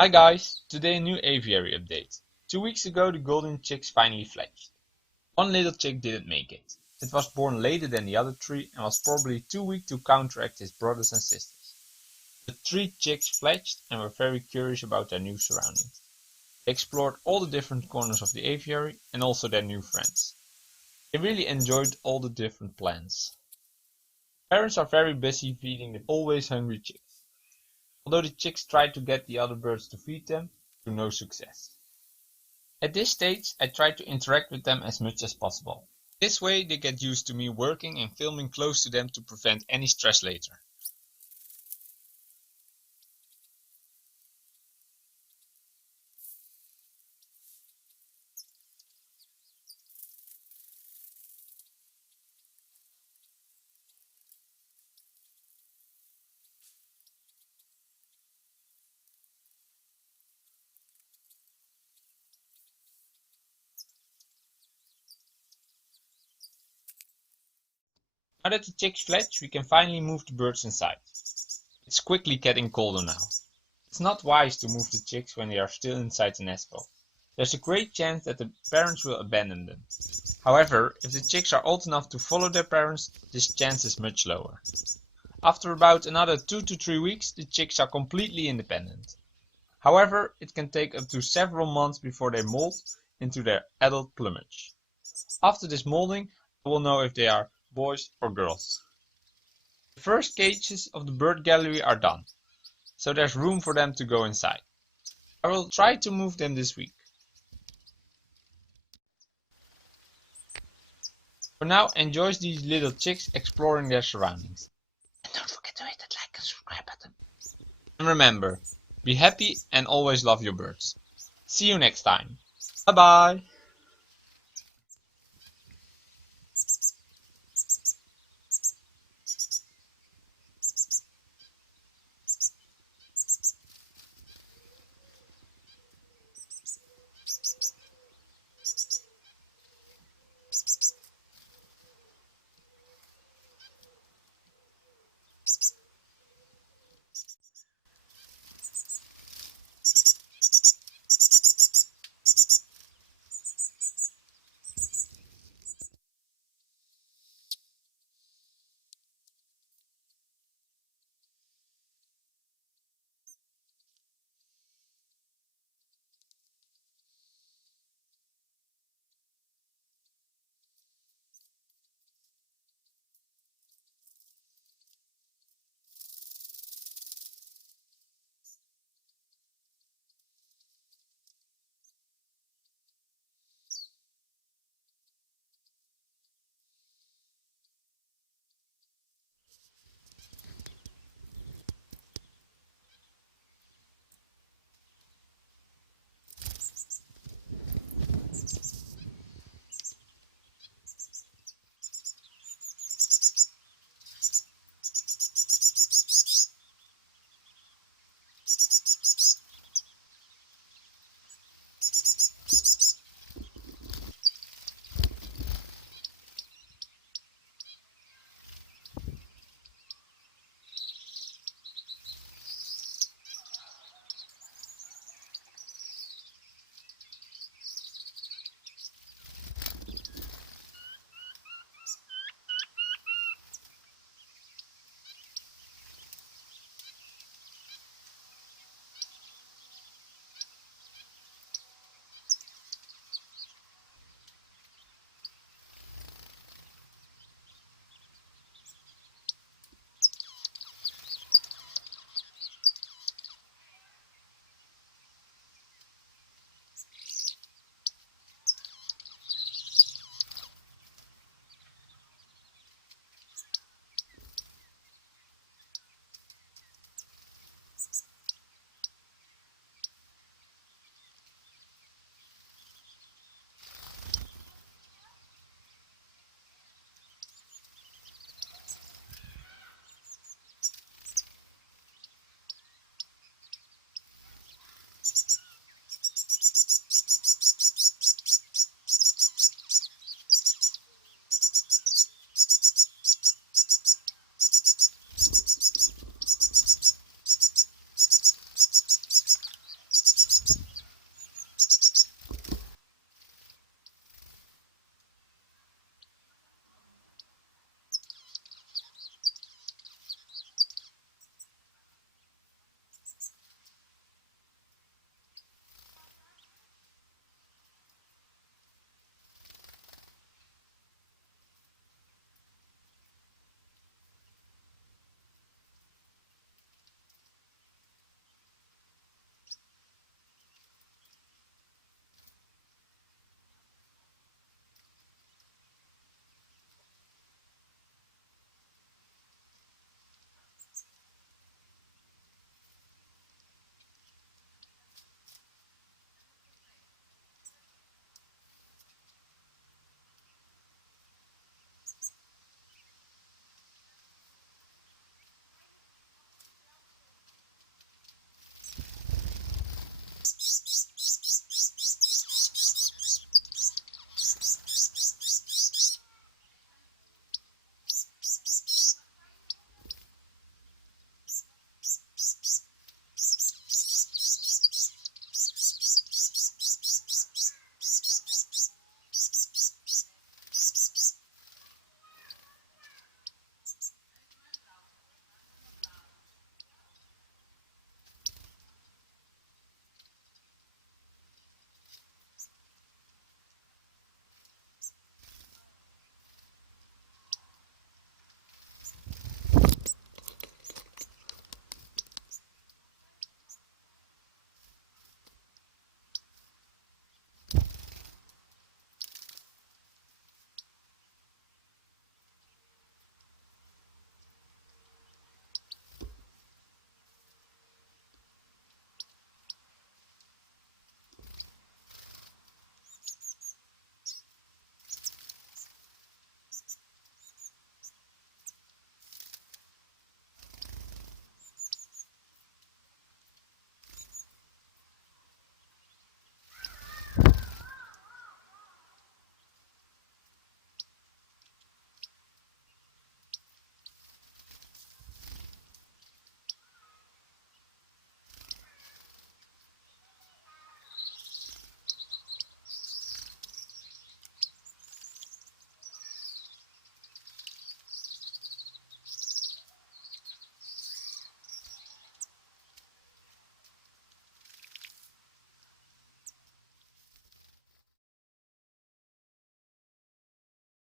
Hi guys, today a new aviary update. 2 weeks ago the golden chicks finally fledged. One little chick didn't make it. It was born later than the other three and was probably too weak to counteract its brothers and sisters. The three chicks fledged and were very curious about their new surroundings. They explored all the different corners of the aviary and also their new friends. They really enjoyed all the different plants. Parents are very busy feeding the always hungry chicks. Although the chicks tried to get the other birds to feed them, to no success. At this stage I try to interact with them as much as possible. This way they get used to me working and filming close to them to prevent any stress later. Now that the chicks fledge, we can finally move the birds inside. It's quickly getting colder now. It's not wise to move the chicks when they are still inside the nest ball. There's a great chance that the parents will abandon them. However, if the chicks are old enough to follow their parents, this chance is much lower. After about another 2 to 3 weeks, the chicks are completely independent. However, it can take up to several months before they molt into their adult plumage. After this molding, I will know if they are boys or girls. The first cages of the bird gallery are done, so there's room for them to go inside. I will try to move them this week. For now, enjoy these little chicks exploring their surroundings. And don't forget to hit that like and subscribe button. And remember, be happy and always love your birds. See you next time. Bye bye.